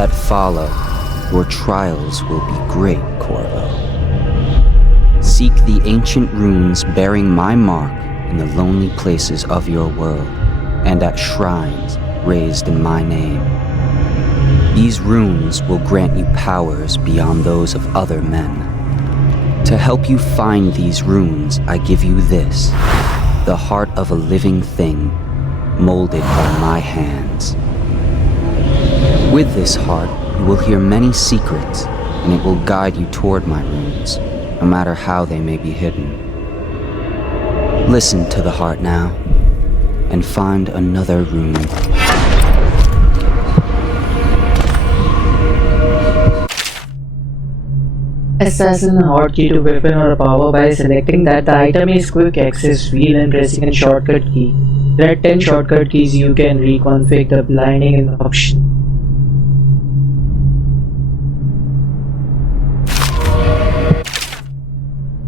that follow, your trials will be great, Corvo. Seek the ancient runes bearing my mark in the lonely places of your world, and at shrines raised in my name. These runes will grant you powers beyond those of other men. To help you find these runes, I give you this, the heart of a living thing, molded by my hands. With this heart, you will hear many secrets, and it will guide you toward my runes, no matter how they may be hidden. Listen to the heart now, and find another rune. Assassin a hotkey to weapon or a power by selecting that the item is quick access wheel and pressing a shortcut key. There are 10 shortcut keys you can reconfigure the blinding in the option.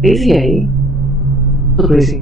Crazy, eh? So crazy.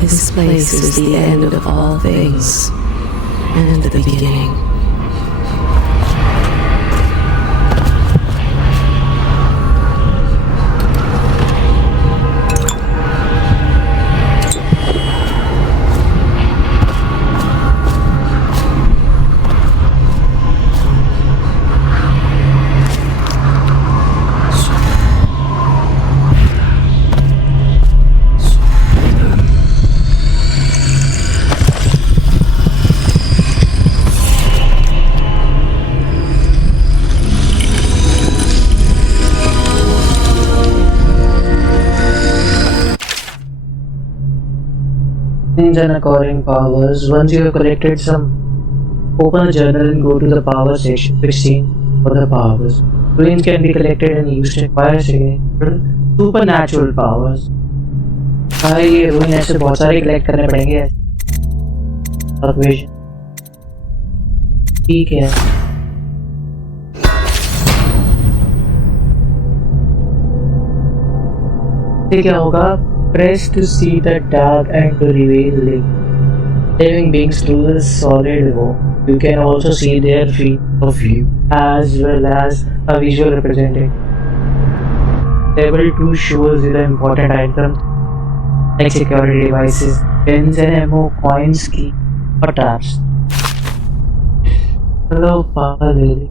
This place is the end of all things, and the beginning. And acquiring powers. Once you have collected some, open a journal and go to the power section 16 for the powers. Ruins can be collected and used to acquire supernatural powers. भाई ये रूइन ऐसे बहुत सारे collect करने पड़ेंगे ठीक है क्या होगा press to see the dark and to reveal living beings through the solid wall. You can also see their field of view as well as a visual representation. Table 2 shows you the important items like security devices, pens and ammo, coins, key or tabs. Hello, Papa Lily.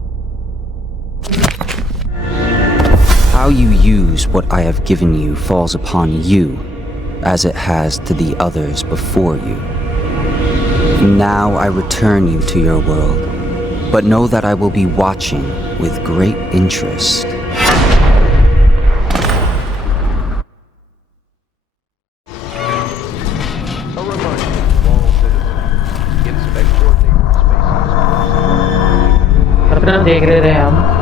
How you use what I have given you falls upon you, as it has to the others before you. Now I return you to your world, but know that I will be watching with great interest. A reminder to all citizens देख रहे थे हम।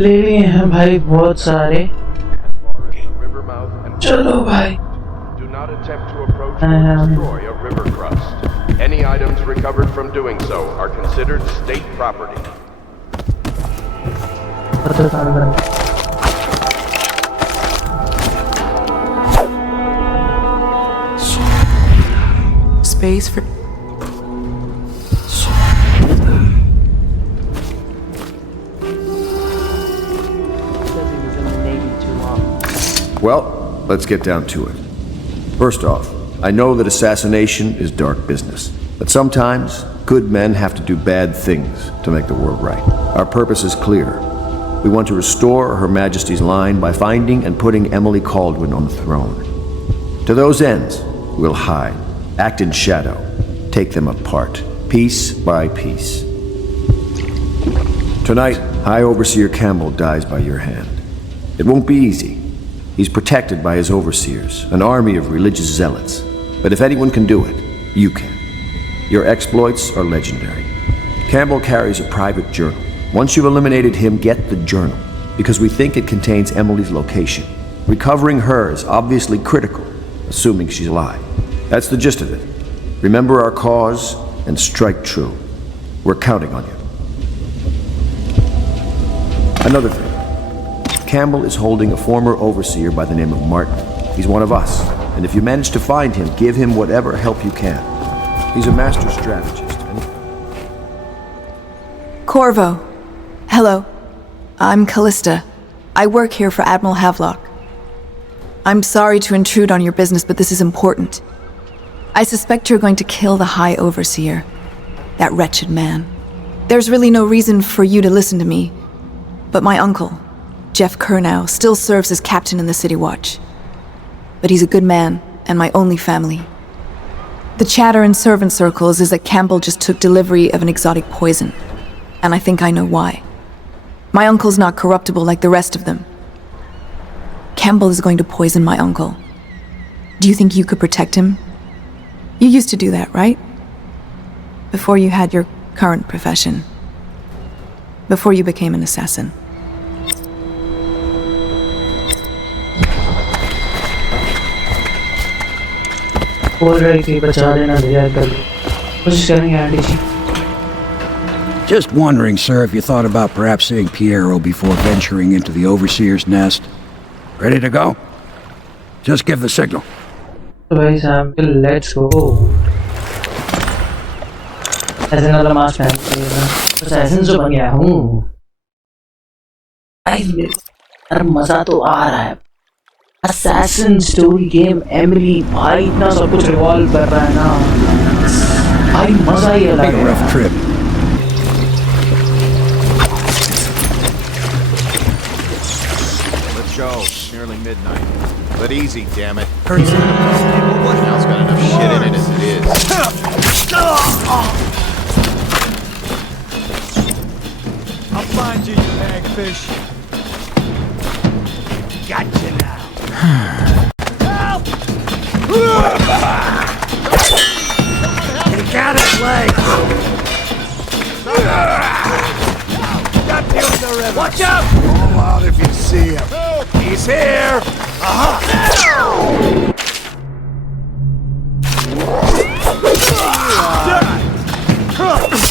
ले लिए हैं भाई बहुत सारे। चलो भाई। Do not attempt to approach or destroy a river crust. Any items recovered from doing so are considered state property. Space for... Well, let's get down to it. First off, I know that assassination is dark business, but sometimes good men have to do bad things to make the world right. Our purpose is clear. We want to restore Her Majesty's line by finding and putting Emily Kaldwin on the throne. To those ends, we'll hide, act in shadow, take them apart, piece by piece. Tonight, High Overseer Campbell dies by your hand. It won't be easy. He's protected by his overseers, an army of religious zealots. But if anyone can do it, you can. Your exploits are legendary. Campbell carries a private journal. Once you've eliminated him, get the journal, because we think it contains Emily's location. Recovering her is obviously critical, assuming she's alive. That's the gist of it. Remember our cause and strike true. We're counting on you. Another thing. Campbell is holding a former overseer by the name of Martin. He's one of us, and if you manage to find him, give him whatever help you can. He's a master strategist. Corvo. Hello. I'm Callista. I work here for Admiral Havelock. I'm sorry to intrude on your business, but this is important. I suspect you're going to kill the High Overseer. That wretched man. There's really no reason for you to listen to me, but my uncle, Jeff Kernow, still serves as captain in the City Watch. But he's a good man, and my only family. The chatter in servant circles is that Campbell just took delivery of an exotic poison, and I think I know why. My uncle's not corruptible like the rest of them. Campbell is going to poison my uncle. Do you think you could protect him? You used to do that, right? Before you had your current profession. Before you became an assassin. Just wondering, sir, if you thought about perhaps seeing Piero before venturing into the Overseer's nest. Ready to go? Just give the signal. Let's go. Assassin वाला mask पहन के assassin जो बन गया हूँ। यार मजा तो आ रहा है। Assassin story game Emily भाई इतना सब कुछ रिवॉल्व कर रहा है ना भाई मजा ही अलग है। Rough trip. Let's go. Nearly midnight. But easy, damn it. Now's got enough shit in it as it is. I'll find you, you hagfish. Gotcha now. Help! You got it, leg. Got you in the river. Watch out! Call out if you see him. He's here.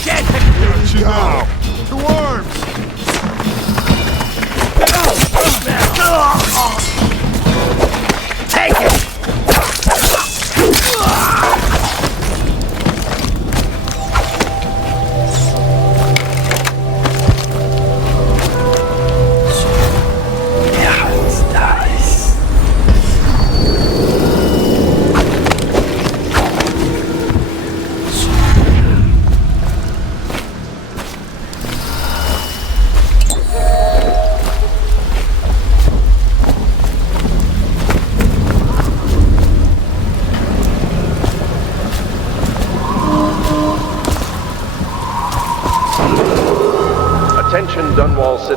Get you go. To arms.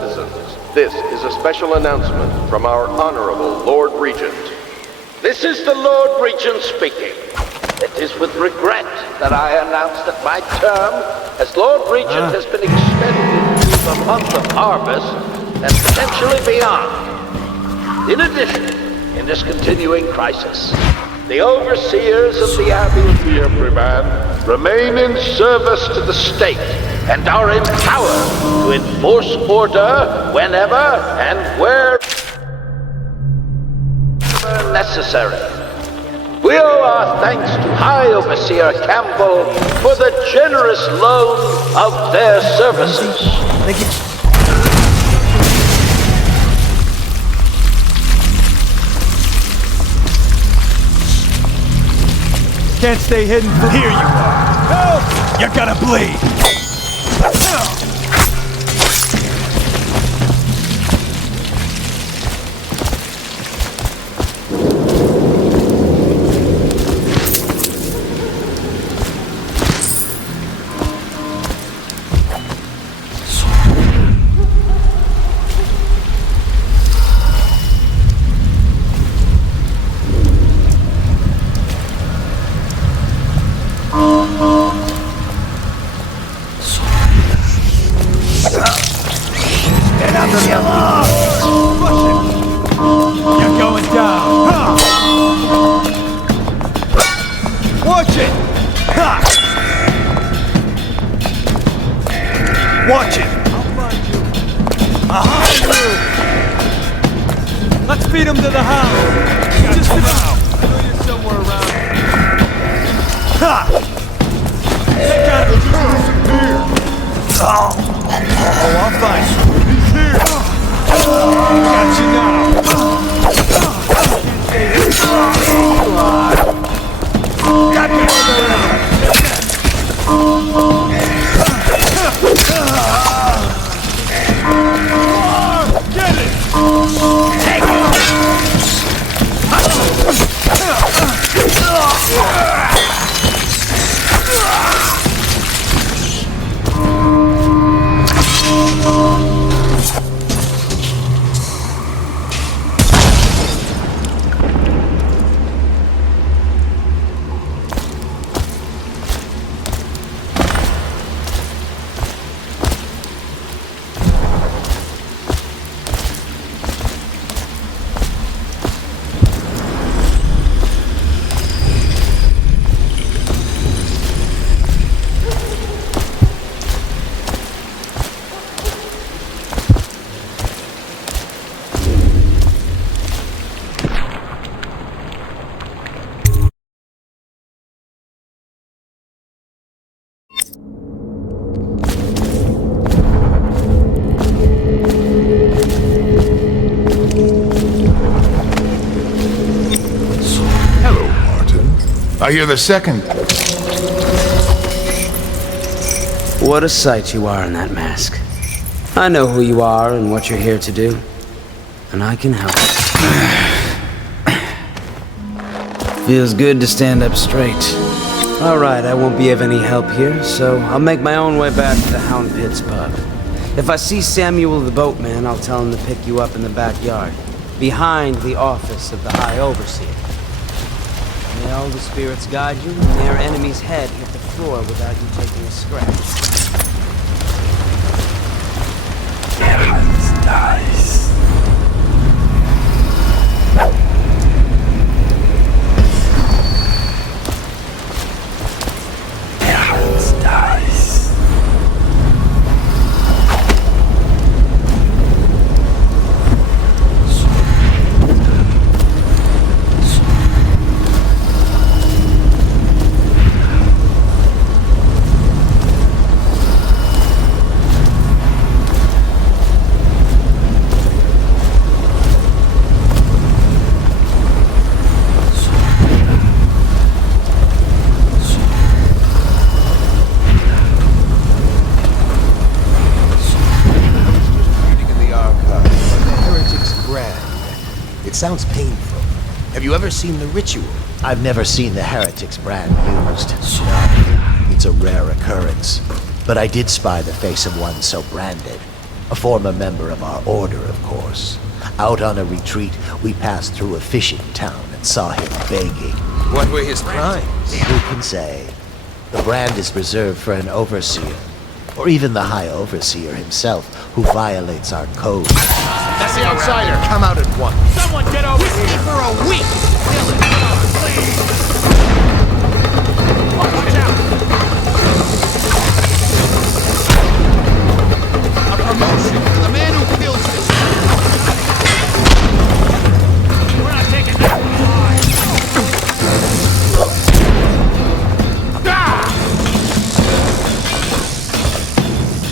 citizens, this is a special announcement from our Honorable Lord Regent. This is the Lord Regent speaking. It is with regret that I announce that my term as Lord Regent has been extended to the month of harvest and potentially beyond. In addition, in this continuing crisis, the overseers of the Abbey of the Everyman remain in service to the state and are empowered to enforce order whenever and wherever necessary. We owe our thanks to High Overseer Campbell for the generous loan of their services. Thank you. Can't stay hidden. Here you are. Help! You're gonna bleed. Watch it! I'll find you. Behind you! Let's beat him to the house! Just about! I know you're somewhere around here. Ha! They got him! Disappear! Oh, I'll find you. He's here! Got you now! Got me on the ground! Get it! Take it! I hear the second. What a sight you are in that mask. I know who you are and what you're here to do, and I can help. Feels good to stand up straight. All right, I won't be of any help here, so I'll make my own way back to the Hound Pits pub. If I see Samuel the boatman, I'll tell him to pick you up in the backyard, behind the office of the High Overseer. May all the spirits guide you, and their enemy's head hit the floor without you taking a scratch. Der Hans dies. Der Hans dies. Sounds painful. Have you ever seen the ritual? I've never seen the heretic's brand used. No, it's a rare occurrence. But I did spy the face of one so branded. A former member of our order, of course. Out on a retreat, we passed through a fishing town and saw him begging. What were his crimes? Who can say? The brand is reserved for an overseer, or even the High Overseer himself, who violates our code. That's the outsider. Come out at once. Someone get over here for a week! Kill it! Come on, please! Watch out! A promotion for the man who kills this. We're not taking that far!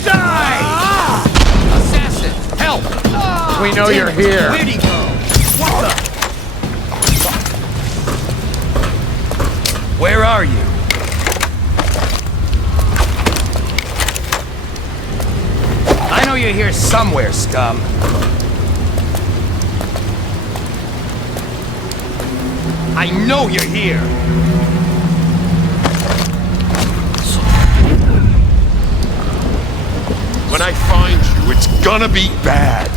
Die! Assassin, help! We know you're here. Where'd he go? What the? Where are you? I know you're here somewhere, scum. I know you're here! When I find you, it's gonna be bad.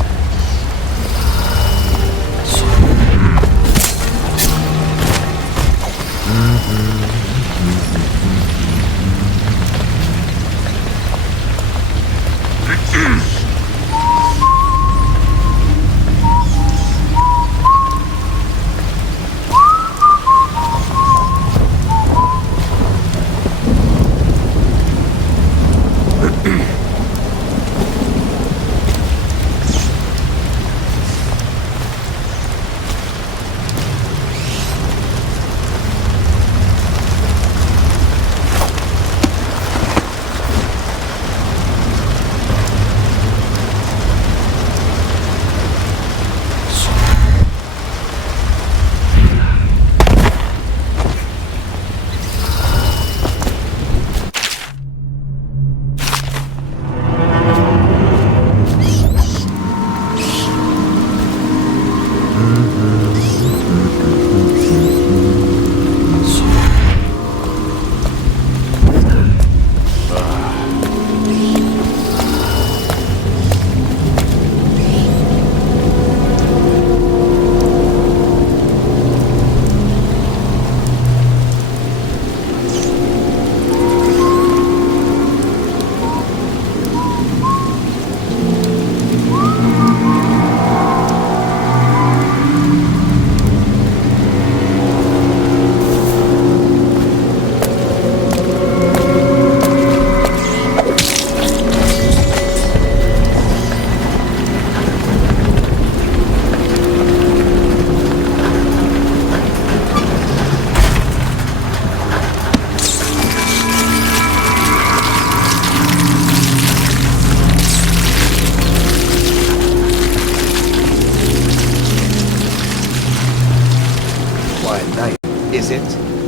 Is it?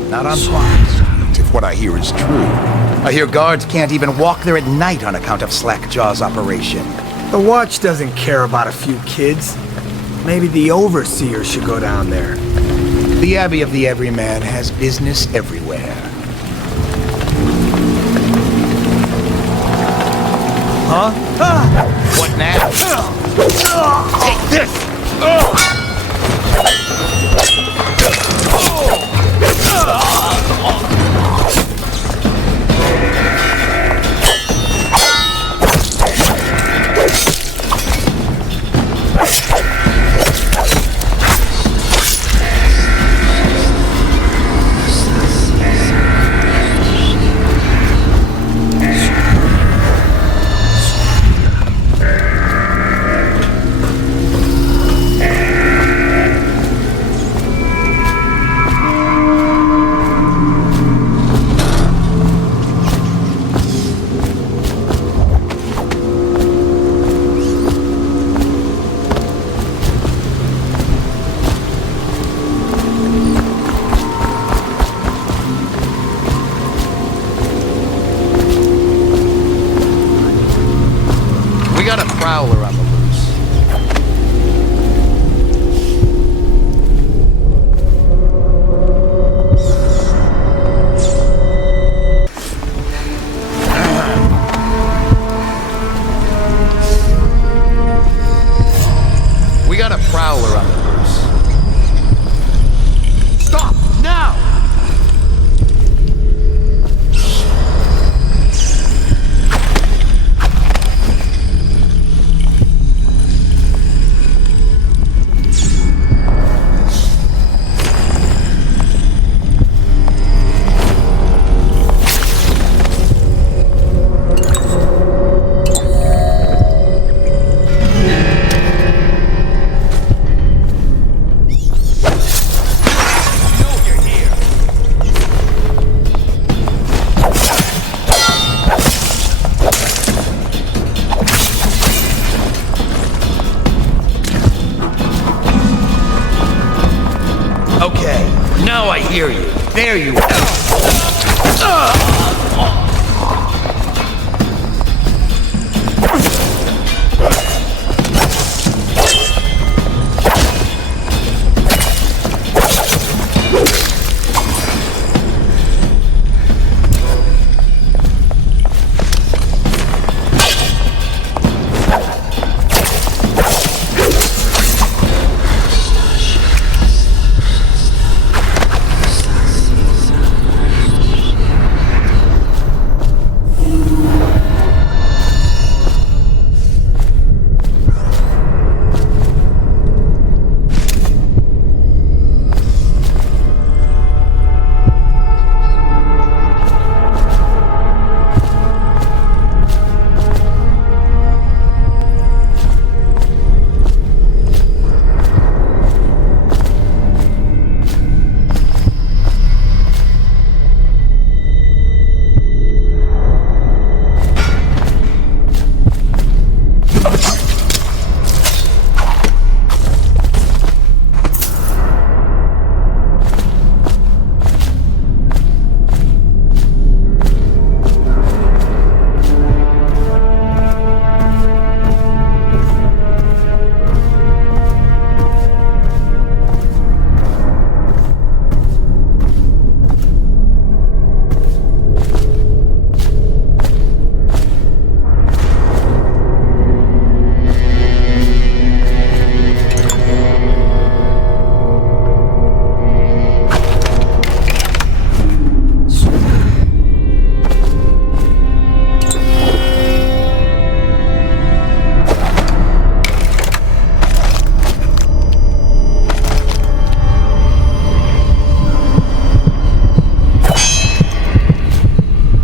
Not on Swans. If what I hear is true. I hear guards can't even walk there at night on account of Slackjaw's operation. The Watch doesn't care about a few kids. Maybe the Overseer should go down there. The Abbey of the Everyman has business everywhere. Huh? What now? Take this! prowler on the loose. Stop! Now! Okay, now I hear you. There you are.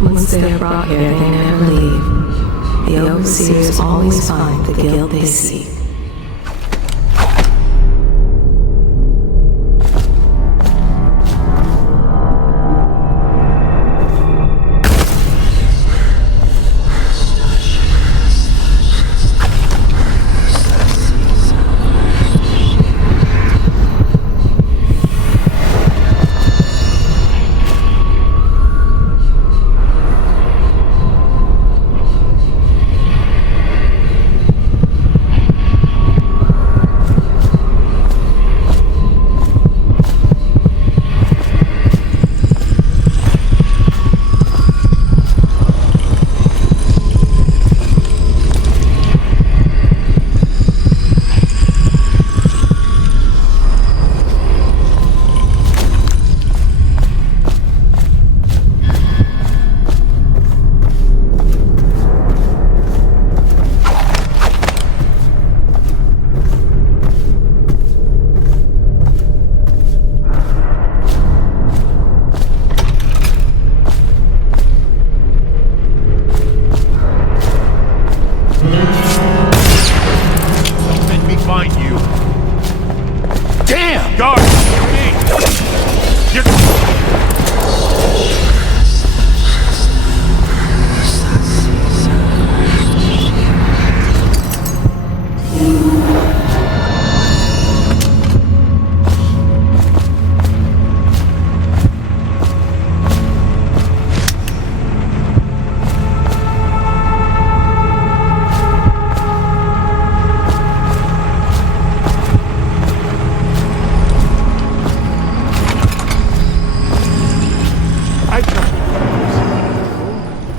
Once they are brought here, they never leave. The overseers always find the guilt they seek.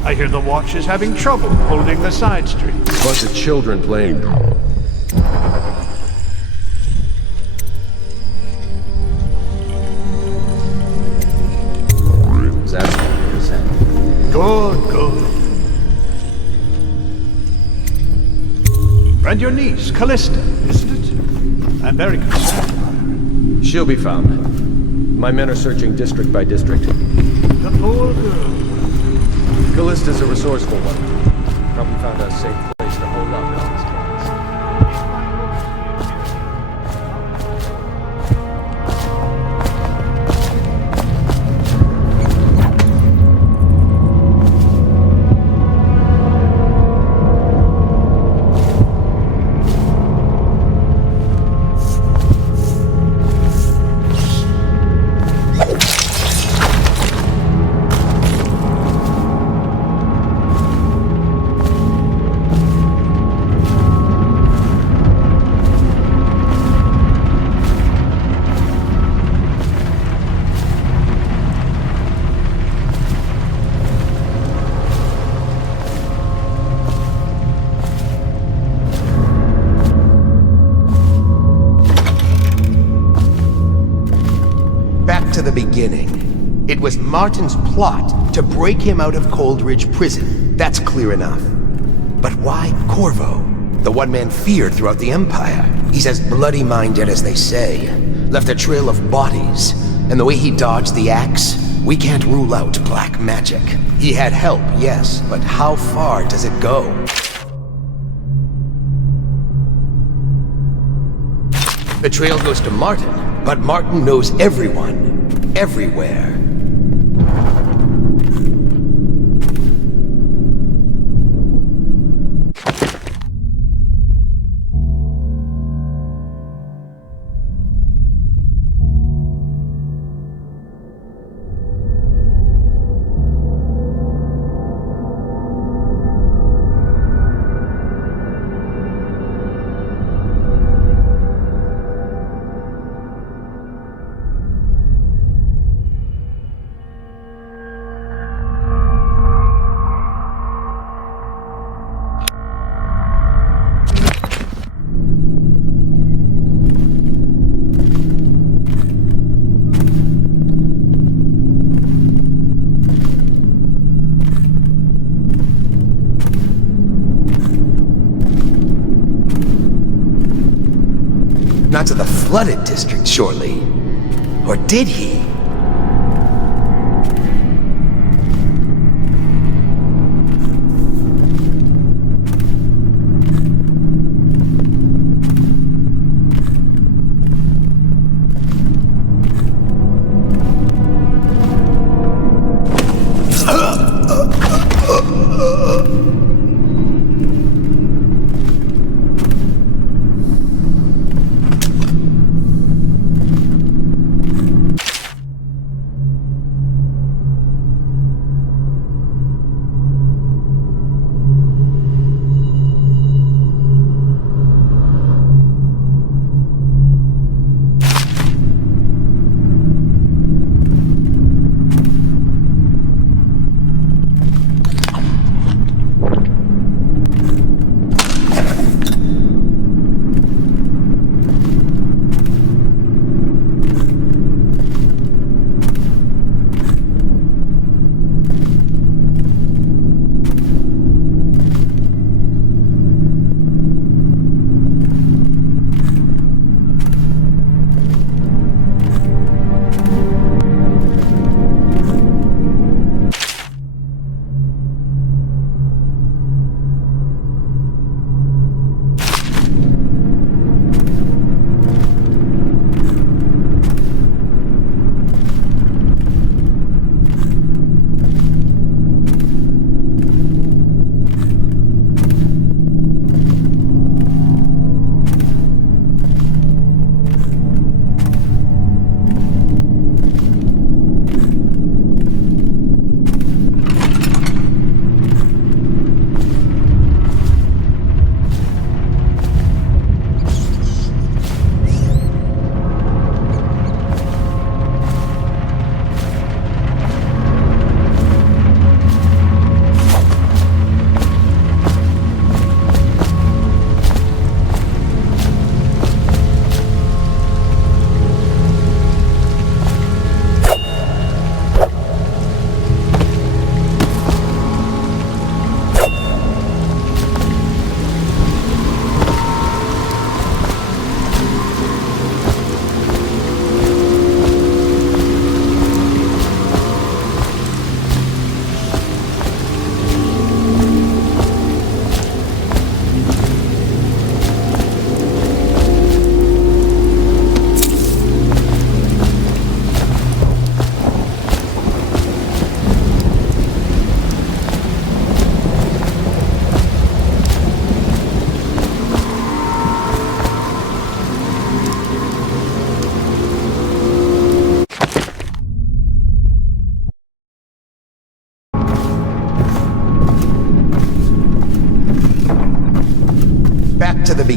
I hear the watch is having trouble holding the side street. Bunch of children playing. your niece, Callista, isn't it? I'm very concerned about her. She'll be found. My men are searching district by district. The poor girl. Callista's a resourceful one. Probably found a safe place to hold up in all this chaos. Beginning. It was Martin's plot to break him out of Coldridge Prison. That's clear enough. But why Corvo? The one man feared throughout the Empire. He's as bloody-minded as they say. Left a trail of bodies. And the way he dodged the axe, we can't rule out black magic. He had help, yes, but how far does it go? The trail goes to Martin, but Martin knows everyone. Everywhere. Not to the flooded district, surely. Or did he?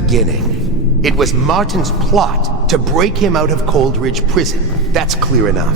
beginning. It was Martin's plot to break him out of Coldridge Prison. That's clear enough.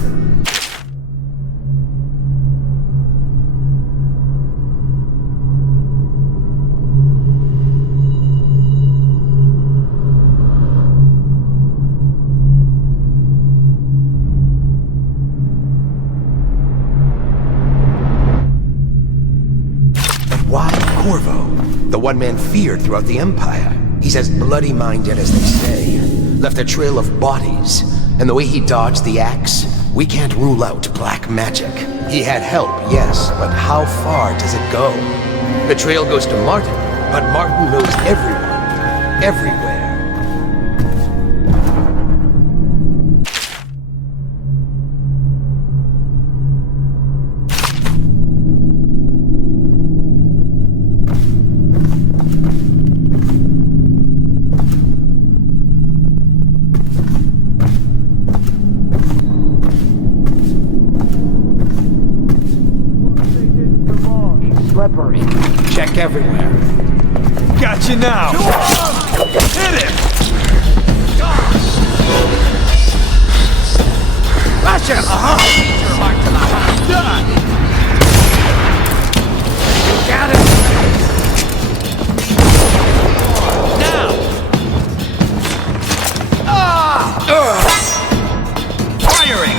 Why Corvo? The one man feared throughout the Empire. He's as bloody-minded as they say. Left a trail of bodies. And the way he dodged the axe, we can't rule out black magic. He had help, yes, but how far does it go? The trail goes to Martin, but Martin knows everyone. Everywhere. Check everywhere. Got you now! Hit him! Gotcha! Done! You got it! Now! Firing!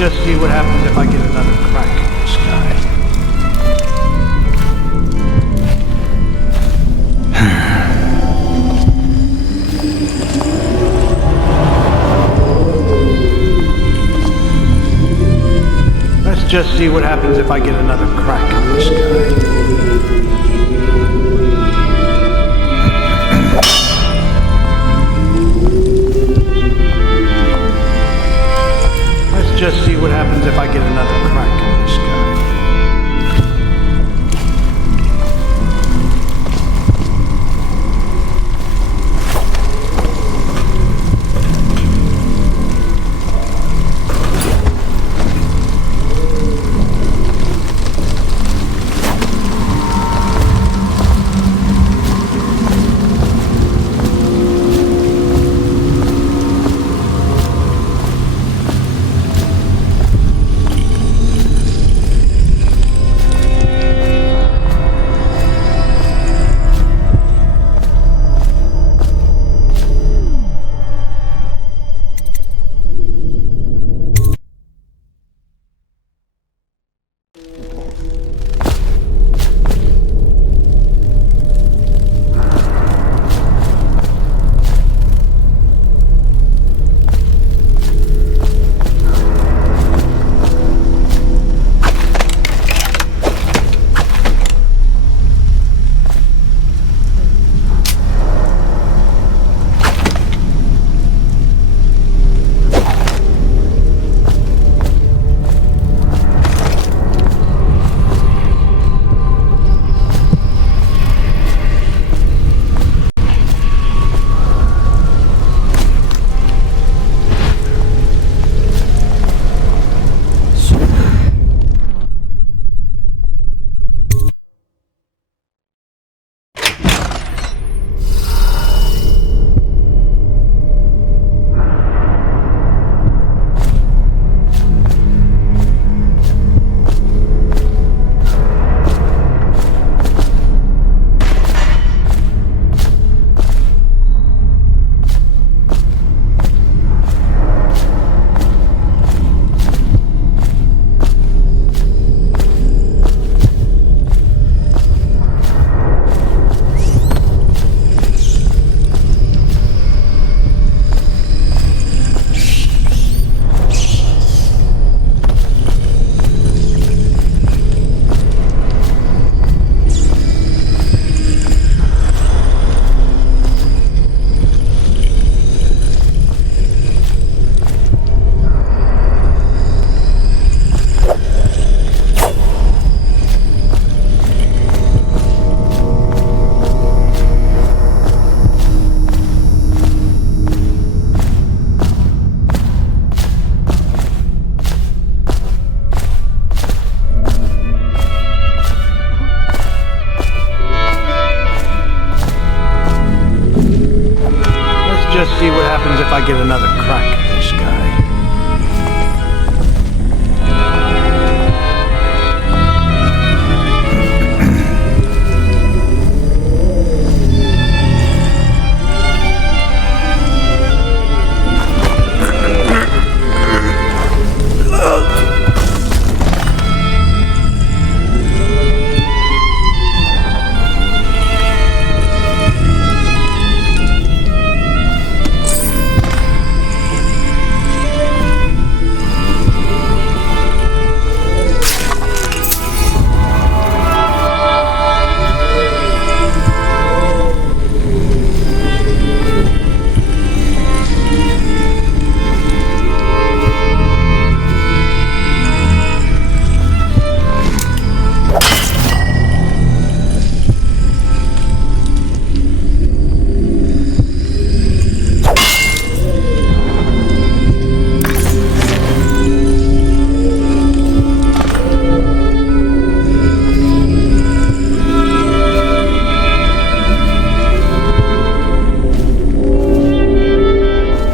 Just see what happens if I get another crack in this guy. Let's just see what happens if I get another crack in this guy. Just see what happens if I get another crack in this guy. I get another crack.